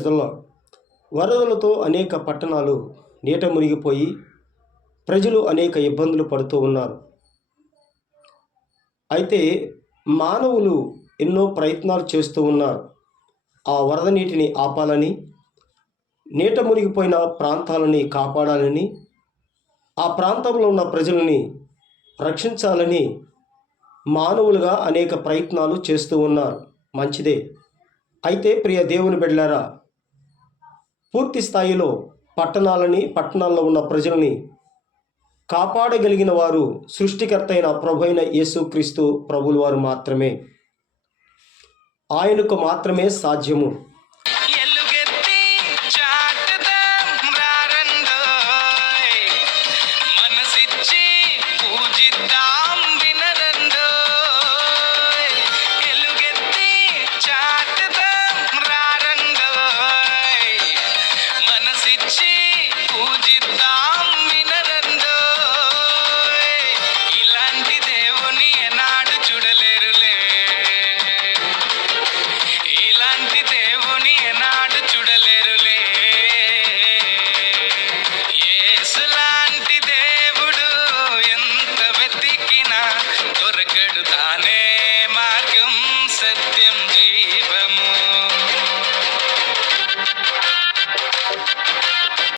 Praise the lord. వరదలతో అనేక పట్టణాలు నీట మునిగిపోయి ప్రజలు అనేక ఇబ్బందులు పడుతూ ఉన్నారు. అయితే మానవులు ఎన్నో ప్రయత్నాలు చేస్తూ ఉన్నారు. ఆ వరద నీటిని ఆపాలని, నీట మునిగిపోయిన ప్రాంతాలని కాపాడాలని, ఆ ప్రాంతంలో ఉన్న ప్రజలని రక్షించాలని మానవులుగా అనేక ప్రయత్నాలు చేస్తూ ఉన్నారు. మంచిదే. అయితే ప్రియ దేవుని బిడ్డలారా, పూర్తి స్థాయిలో పట్టణాల్లో ఉన్న ప్రజల్ని కాపాడగలిగిన వారు సృష్టికర్త అయిన ప్రభువైన యేసుక్రీస్తు ప్రభుల వారు మాత్రమే. ఆయనకు మాత్రమే సాధ్యము.